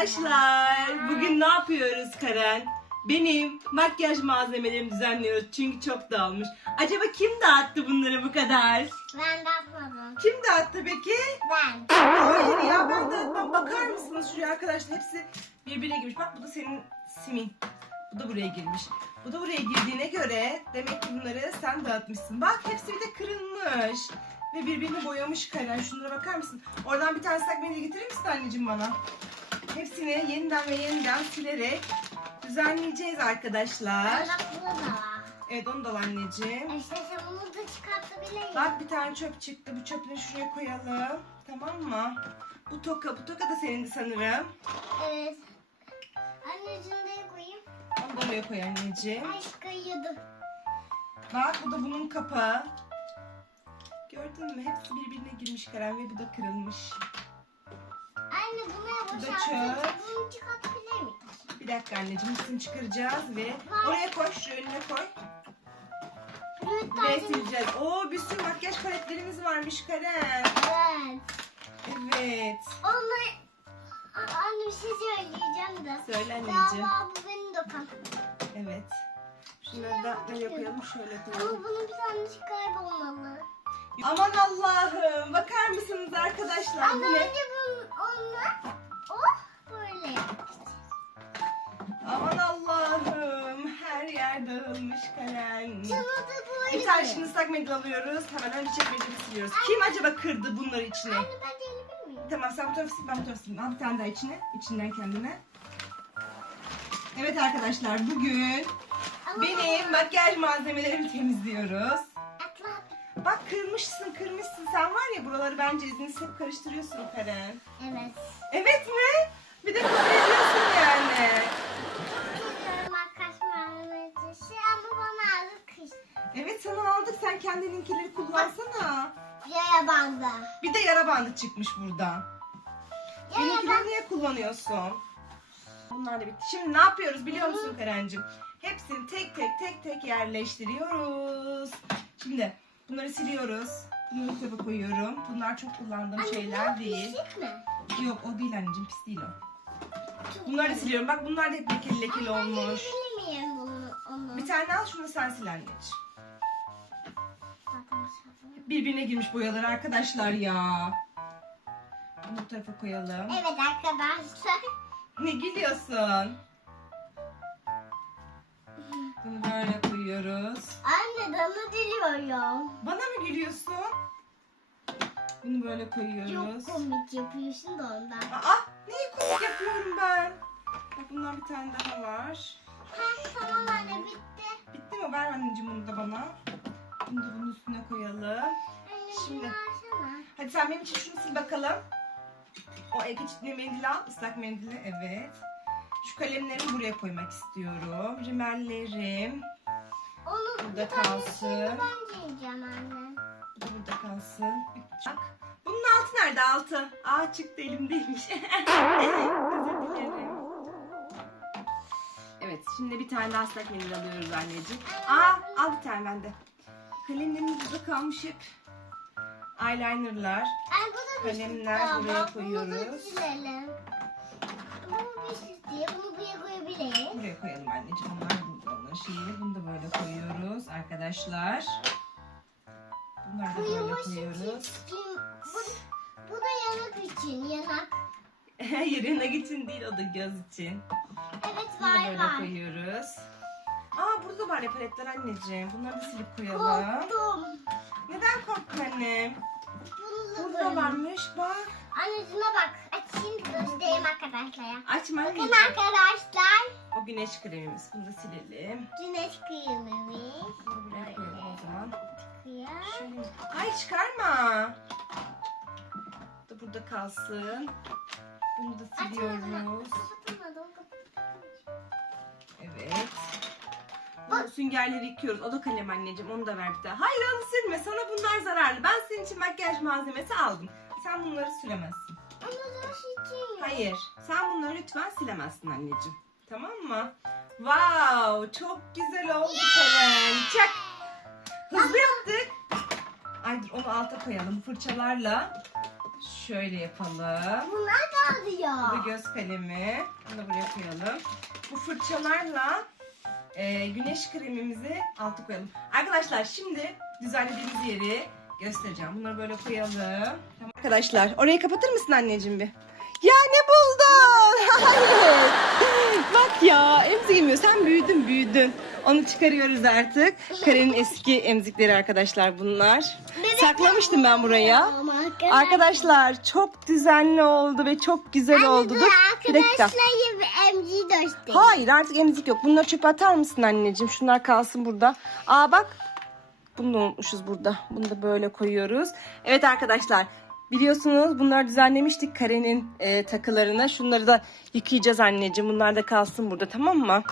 Arkadaşlar bugün ne yapıyoruz Karen? Benim makyaj malzemelerimi düzenliyoruz çünkü çok dağılmış. Acaba kim dağıttı bunları bu kadar? Ben de atmadım. Kim dağıttı peki? Ben. Hayır ya ben dağıtmam. Bakar mısınız şuraya arkadaşlar hepsi birbirine girmiş. Bak bu da senin simin. Bu da buraya girmiş. Bu da buraya girdiğine göre demek ki bunları sen dağıtmışsın. Bak hepsi bir de kırılmış. Ve birbirini boyamış Karen. Şunlara bakar mısın? Oradan bir tane ıslak mendil getirir misin anneciğim bana? Hepsini yeniden ve yeniden silerek düzenleyeceğiz arkadaşlar. Bak burada da var. Evet onu da al anneciğim. İşte sen bunu da çıkartabilirim. Bak bir tane çöp çıktı. Bu çöpleri şuraya koyalım. Tamam mı? Bu toka, bu toka da senin sanırım. Evet. Anneciğim de koyayım. Onu da oraya koy anneciğim. Ay kayıyordum. Bak bu da bunun kapağı. Gördün mü? Hepsi birbirine girmiş Karen ve bu da kırılmış. Da çöp. bunu çıkartabilir miyim? Bir dakika anneciğim hepsini çıkaracağız ve oraya koy, şu önüne koy. Lütfen. Ve sileceğiz. Oo bir sürü makyaj paletlerimiz varmış Karen. Evet. Evet. Onu... A- Anne bir şey söyleyeceğim de. Söyle anneciğim. Galiba bu benim dokam. Evet. Şunları da nereye koyalım? Şöyle Ama koyalım. bunun bir tanesi kaybolmalı. Aman Allah'ım. Bakar mısınız arkadaşlar? Ama Bu ne? önce bu onunla oh böyle yapacağız. Aman Allah'ım. Her yer dağılmış Karen. Şunu da böyle. Bir tane şimdi ıslak mendil alıyoruz. Hemen önce çekmecemi siliyoruz. Kim acaba kırdı bunları içine? Anne ben de yiyebilir miyim? Tamam sen bu tarafı sil ben bu tarafı sileyim. Al bir tane daha içine. İçinden kendine. Evet arkadaşlar bugün benim makyaj malzemelerimi temizliyoruz. Bak kırmışsın kırmışsın. Sen var ya buraları bence izinsiz hep karıştırıyorsun Karen. Evet. Evet mi? Bir de kabul ediyorsun yani. Biliyorum makas malzemesi ama bana ağır kış. Evet sana aldık sen kendininkileri kullansana. Yaya bandı. Bir de yara bandı çıkmış buradan. Yaya Benimkileri niye kullanıyorsun? Bunlar da bitti. Şimdi ne yapıyoruz biliyor musun Karencim? Hepsini tek tek tek tek yerleştiriyoruz. Şimdi bunları siliyoruz. Bunu bir tarafa koyuyorum. Bunlar çok kullandığım şeyler değil. Pislik mi? Yok o değil anneciğim pis değil o. Bunları da siliyorum. Bak bunlar da hep lekeli lekeli Anne, ben olmuş. miyim bunu? Onu. Bir tane al şunu sen sil anneciğim. Birbirine girmiş boyalar arkadaşlar ya. Bunu bu tarafa koyalım. Evet arkadaşlar. Ne gülüyorsun? Bunu böyle koyuyoruz. Anne dana diliyorum. Bana mı gülüyorsun? Bunu böyle Çok koyuyoruz. komik yapıyorsun da ondan. Aa, neyi komik yapıyorum ben? Bak bundan bir tane daha var. Ha, tamam anne bitti. Bitti mi? Ver anneciğim bunu da bana. Bunu da bunun üstüne koyalım. Anne Şimdi. Hadi sen benim için şunu sil bakalım. O el keçitli mendili al. ıslak mendili. Evet. Şu kalemlerimi buraya koymak istiyorum. Rimellerim. Burada kalsın. ben giyeceğim anne. Bu da burada kalsın. Bak. Bunun altı nerede altı? Aa çıktı elimdeymiş. Evet şimdi bir tane daha ıslak mendil alıyoruz anneciğim. Aa al bir tane bende. Kalemlerimiz burada kalmış hep. Eyelinerlar. Ay bu da Kalemler daha. buraya Bak, Bunu da koyuyoruz. silelim. Bu bir süs diye bunu buraya koyabiliriz. Buraya koyalım anneciğim. Onlar onlar şimdi. Bunu da böyle koyuyoruz arkadaşlar. Bunları da Bu böyle koyuyoruz. için. Bu, bu da yanak için. Yanak. Yerine için değil o da göz için. Evet Bunu da var böyle var. koyuyoruz. Aa burada var ya paletler anneciğim. Bunları da silip koyalım. Korktum. Neden korktun annem? Bunu Burada varmış bak. Anne şuna bak. Açayım göstereyim arkadaşlar. Açma Bakın anneciğim. arkadaşlar. O güneş kremimiz. Bunu da silelim. Güneş kremimiz. Bunu buraya koyalım o zaman. Kıyar. Şöyle. Ay çıkarma. Bu da burada kalsın. Bunu da siliyoruz. Evet. Bu süngerleri yıkıyoruz. O da kalem anneciğim. Onu da ver bir daha. Hayır onu sürme. Sana bunlar zararlı. Ben senin için makyaj malzemesi aldım. Sen bunları süremezsin. Ama da için. Hayır. Sen bunları lütfen silemezsin anneciğim. Tamam mı? Wow, çok güzel oldu Karen. Çak. Hızlı yaptık. Ay dur onu alta koyalım fırçalarla. şöyle yapalım. Bunlar da Bu da alıyor. göz kalemi. Bunu da buraya koyalım. Bu fırçalarla e, güneş kremimizi alta koyalım. Arkadaşlar şimdi düzenlediğimiz yeri göstereceğim. Bunları böyle koyalım. Tamam. Arkadaşlar orayı kapatır mısın anneciğim bir? Ya ne buldun? Hayır. Bak ya emzigemiyor. Sen büyüdün büyüdün. Onu çıkarıyoruz artık. Karenin eski emzikleri arkadaşlar bunlar. Saklamıştım ben buraya. Arkadaşlar çok düzenli oldu ve çok güzel oldu. Dur bir dakika. Arkadaşlar gibi emziği göster. Hayır artık emzik yok. Bunları çöpe atar mısın anneciğim? Şunlar kalsın burada. Aa bak. Bunu da unutmuşuz burada. Bunu da böyle koyuyoruz. Evet arkadaşlar. Biliyorsunuz bunları düzenlemiştik karenin e, takılarına. Şunları da yıkayacağız anneciğim. Bunlar da kalsın burada tamam mı?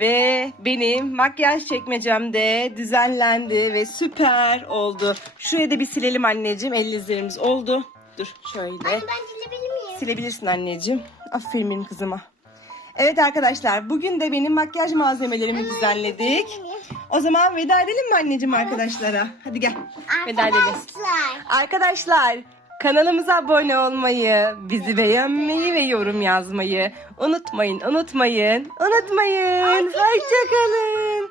Ve benim makyaj çekmecem de düzenlendi ve süper oldu. Şuraya da bir silelim anneciğim. El izlerimiz oldu. Dur şöyle. Anne ben dilebilir miyim? Silebilirsin anneciğim. Aferin benim kızıma. Evet arkadaşlar bugün de benim makyaj malzemelerimi düzenledik. O zaman veda edelim mi anneciğim arkadaşlara? Hadi gel. Veda edelim. Arkadaşlar. Kanalımıza abone olmayı, bizi beğenmeyi ve yorum yazmayı unutmayın, unutmayın, unutmayın. Hoşçakalın.